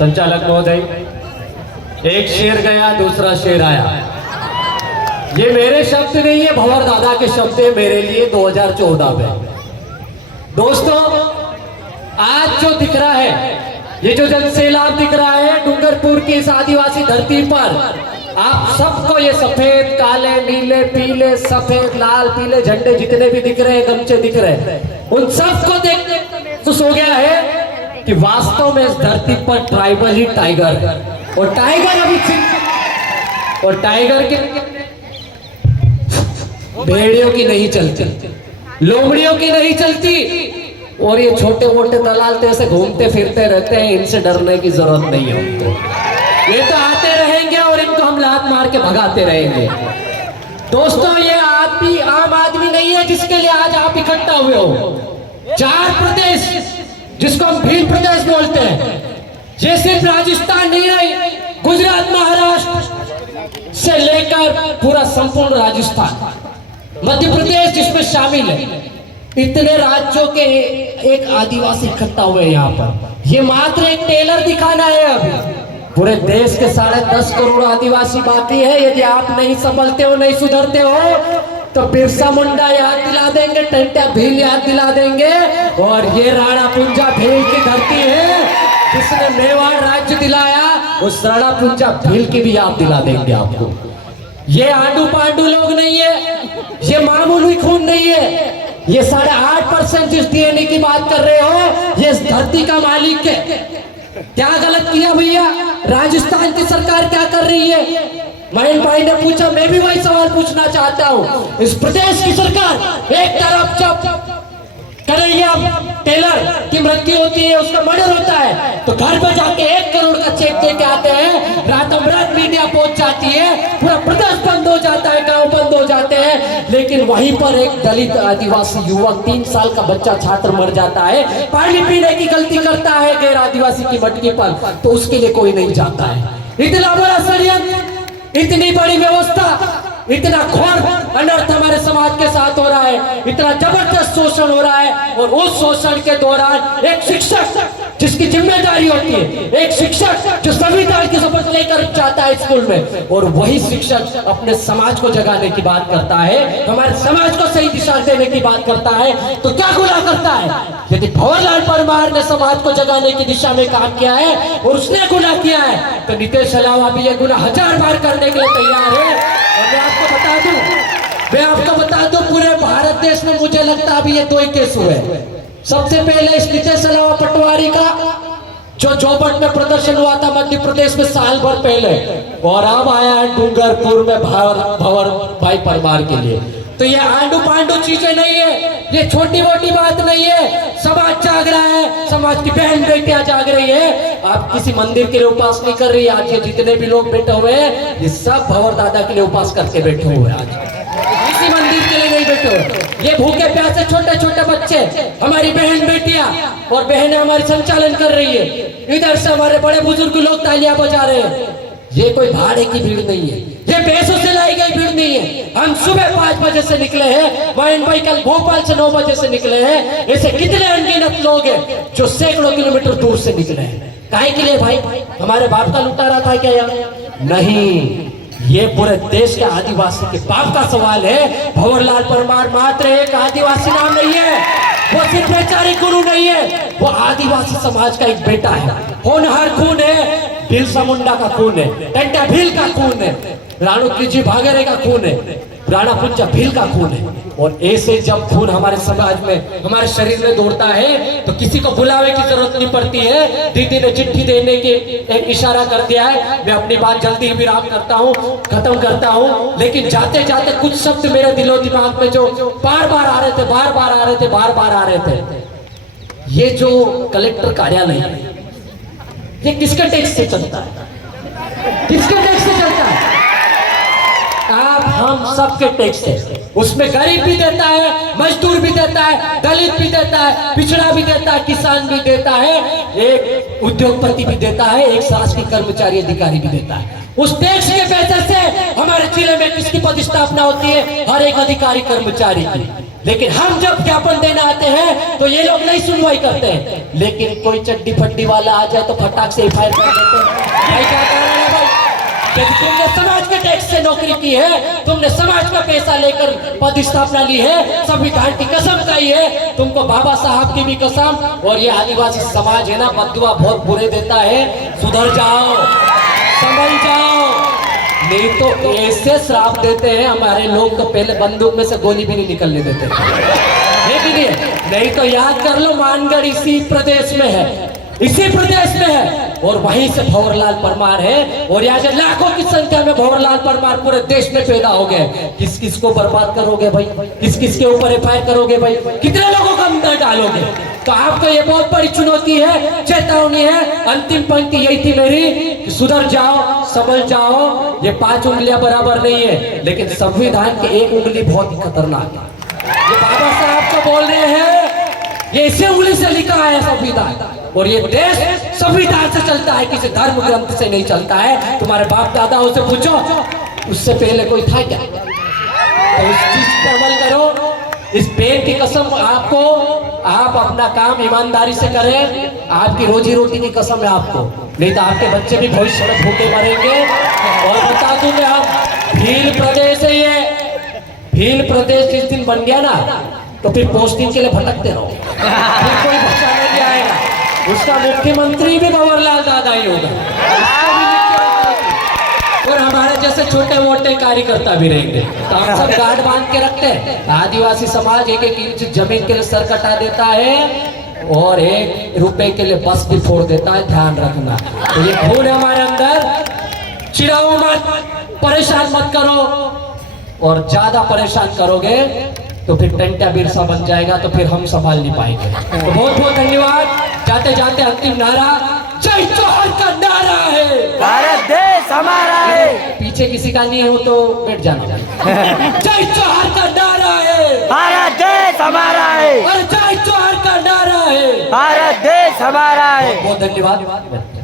संचालक महोदय, एक शेर गया दूसरा शेर आया। ये मेरे शब्द नहीं है, भंवर दादा के शब्द है मेरे लिए 2014 में। दोस्तों, आज जो दिख रहा है, ये जो जन सैलाब दिख रहा है डूंगरपुर की इस आदिवासी धरती पर, आप सबको ये सफेद काले नीले पीले सफेद लाल पीले झंडे जितने भी दिख रहे हैं, गमछे दिख रहे हैं, उन सबको देखने महसूस हो गया है कि वास्तव में इस धरती पर ट्राइबल ही टाइगर है। और टाइगर अभी और टाइगर के भेड़ियों की नहीं चलती, लोमड़ियों की नहीं चलती, और ये छोटे मोटे दलाल तो ऐसे घूमते फिरते रहते हैं, इनसे डरने की जरूरत नहीं है उनको। ये तो आते रहेंगे और इनको हम लात मार के भगाते रहेंगे। दोस्तों, ये आदमी आम आदमी नहीं है जिसके लिए आज आप इकट्ठा हुए हो। 4 प्रदेश जिसको हम भील प्रदेश बोलते हैं, ये सिर्फ राजस्थान नहीं रही, गुजरात महाराष्ट्र से लेकर पूरा संपूर्ण राजस्थान, मध्य प्रदेश जिसमें शामिल है, इतने राज्यों के एक आदिवासी इकट्ठा हुए यहाँ पर। ये मात्र एक टेलर दिखाना है। अभी पूरे देश के 10.5 करोड़ आदिवासी बाकी है। यदि आप नहीं संभलते हो, नहीं सुधरते हो, तो बिरसा मुंडा याद दिला देंगे, टंट्या भील याद दिला देंगे, और ये राणा पुंजा भील की धरती है जिसने मेवाड़ राज्य दिलाया, उस राणा पुंजा भील की भी याद दिला देंगे आपको। ये आंडू पांडू लोग नहीं है, ये मामूली खून नहीं है, ये 8.5% जिस डीएनए की बात कर रहे हो, ये इस धरती का मालिक है। क्या गलत किया भैया? राजस्थान की सरकार क्या कर रही है? महेंद्र भाई ने पूछा, मैं भी वही सवाल पूछना चाहता हूँ। इस प्रदेश की सरकार एक तरफ जब कन्हैया टेलर की मृत्यु होती है, उसका मर्डर होता है, तो घर पे जाके 1 करोड़ का चेक दे के आते हैं, रातों रात मीडिया पहुंच जाती है, पूरा प्रदेश बंद हो जाता है, गांव बंद हो जाते हैं, लेकिन वहीं पर एक दलित आदिवासी युवक 3 साल का बच्चा छात्र मर जाता है, पानी पीने की गलती करता है गैर आदिवासी की मटकी पर, तो उसके लिए कोई नहीं जाता है। इतना बड़ा षड्यंत्र, इतनी बड़ी व्यवस्था, इतना घोर अनर्थ हमारे समाज के साथ हो रहा है, इतना जबरदस्त शोषण हो रहा है, और उस शोषण के दौरान एक शिक्षक जिसकी जिम्मेदारी होती है, एक शिक्षक जो संविधान की शपथ लेकर जाता है स्कूल में, और वही शिक्षक अपने समाज को जगाने की बात करता है, हमारे समाज को सही दिशा देने की बात करता है, तो क्या गुनाह करता है? यदि भंवरलाल परमार ने समाज को जगाने की दिशा में काम किया है और उसने गुनाह किया है, तो नितेश अलावा भी ये गुनाह 1000 बार करने के लिए तैयार है। और मैं आपको बता दूं, पूरे भारत देश में मुझे लगता है अभी ये 2 ही केस हुए। सबसे पहले इस नितेश अलावा पटवारी का जो जोबट में प्रदर्शन हुआ था मध्य प्रदेश में साल भर पहले, और अब आया है डूंगरपुर में भंवर भाई परमार के लिए। तो ये आंडू पांडू चीजें नहीं है, ये छोटी मोटी बात नहीं है। समाज जाग रहा है, समाज की बहन बेटियां जाग रही है। आप किसी मंदिर के लिए उपास नहीं कर रही। आज ये जितने भी लोग बैठे हुए हैं, ये सब भंवर दादा के लिए उपास करके बैठे हुए हैं। आज किसी मंदिर के लिए नहीं बैठे हुए। ये भूखे प्यासे छोटे छोटे बच्चे, हमारी बहन बेटियां और बहनें हमारी संचालन कर रही है। इधर से हमारे बड़े बुजुर्ग लोग तालियां बजा रहे हैं। ये कोई भाड़े की भीड़ नहीं है, ये पैसों से लाई गई भीड़ नहीं है। हम सुबह 5 बजे से निकले हैं, महेंद्र भाई कल भोपाल से 9 बजे से निकले हैं। ऐसे कितने अनगिनत लोग हैं जो सैकड़ों किलोमीटर दूर से निकले हैं। काहे के लिए भाई? हमारे बाप का लुटारा था क्या यहाँ? नहीं, ये पूरे देश के आदिवासी के बाप का सवाल है। भंवरलाल परमार मात्र एक आदिवासी नाम नहीं है, वो सिर्फ वैचारिक गुरु नहीं है, वो आदिवासी समाज का एक बेटा है। होनहार खून है, बिरसा मुंडा का खून है, टंट्या भील का खून है, राणू त्रिजी भागेरे का खून है, राणा पुंजा भील का खून है। और ऐसे जब खून हमारे समाज में, हमारे शरीर में दौड़ता है, तो किसी को बुलावे की जरूरत नहीं पड़ती है। दीदी ने चिट्ठी देने की एक इशारा कर दिया है। मैं अपनी बात जल्दी ही विराम करता हूँ, खत्म करता हूँ, लेकिन जाते जाते कुछ शब्द मेरे दिलो दिमाग में जो बार बार आ रहे थे, बार बार आ रहे थे, बार बार आ रहे थे। ये जो कलेक्टर कार्यालय है, ये किसके टैक्स से चलता है? किसके टैक्स से चलता है? आप हम सबके टैक्स है। उसमें गरीब भी देता है, मजदूर भी देता है, दलित भी देता है, पिछड़ा भी देता है, किसान भी देता है, एक उद्योगपति भी देता है, एक शासकीय कर्मचारी अधिकारी भी देता है। उस टैक्स के पैसे से हमारे जिले में किसकी पदस्थापना होती है? हर एक अधिकारी कर्मचारी की। लेकिन हम जब ज्ञापन देने आते हैं तो ये लोग नहीं सुनवाई करते हैं। लेकिन कोई चड्डी फड्डी वाला आ जाए तो फटाक से एफआईआर कर देते हैं। भाई क्या कारण है भाई? यदि तुमने समाज के टैक्स से नौकरी की है, तुमने समाज का पैसा लेकर पद स्थापना ली है, संविधान की कसम खाई है, तुमको बाबा साहब की भी कसम। और ये आदिवासी समाज है ना, बददुआ बहुत बुरे देता है। सुधर जाओ, संभल जाओ, नहीं तो ऐसे श्राप देते हैं हमारे लोग तो पहले बंदूक में से गोली भी नहीं निकलने देते। नहीं तो याद कर लो, मानगढ़ इसी प्रदेश में है, इसी प्रदेश में है, और वहीं से भंवरलाल परमार है। और यहाँ से लाखों की संख्या में भंवरलाल परमार पूरे देश में पैदा हो गए। किस किस को बर्बाद करोगे भाई? किस किस के ऊपर एफआईआर करोगे भाई? कितने लोगों का अंदर डालोगे? तो आपको ये बहुत बड़ी चुनौती है, चेतावनी है। अंतिम पंक्ति यही थी मेरी कि सुधर जाओ, संभल जाओ। ये 5 उंगलियां बराबर नहीं है, लेकिन संविधान की एक उंगली बहुत ही खतरनाक है। ये बाबा साहब को बोल रहे हैं, ये इसी उंगली से लिखा है संविधान। और ये देश संविधान से चलता है, किसी धर्म ग्रंथ से नहीं चलता है। तुम्हारे बाप दादाओं से पूछो, उससे पहले कोई था क्या? तो इस चीज पर अमल करो। इस पेड़ की कसम आपको, आप अपना काम ईमानदारी से करें, आपकी रोजी रोटी की कसम है आपको, नहीं तो आपके बच्चे भी भविष्य में भूखे मरेंगे। और बता दूं मैं, हम भील प्रदेश है, ये भील प्रदेश जिस दिन बन गया ना, तो फिर पोस्टिंग के लिए भटकते रहो, फिर कोई बच्चा नहीं आएगा। उसका मुख्यमंत्री भी भंवरलाल दादा ही होगा, और हमारे जैसे छोटे मोटे कार्यकर्ता भी रहेंगे। तो हम सब गार्ड बांध के रखते हैं। आदिवासी समाज 1-1 इंच जमीन के लिए सर कटा देता है और 1 रुपए के लिए बस भी फोड़ देता है, ध्यान रखना। तो ये खून है हमारे अंदर, चिढ़ाओ मत, परेशान मत करो, और ज्यादा परेशान करोगे तो फिर टंटा बिरसा बन जाएगा, तो फिर हम संभाल नहीं पाएंगे। तो बहुत बहुत धन्यवाद। जाते जाते अंतिम नारा जय जोहर का नारा है। भारत देश हमारा है। पीछे किसी का नहीं हो तो बैठ जाना। जय जोहर का नारा है। भारत देश हमारा है। और जय जोहर का नारा है। भारत देश हमारा है। बहुत धन्यवाद।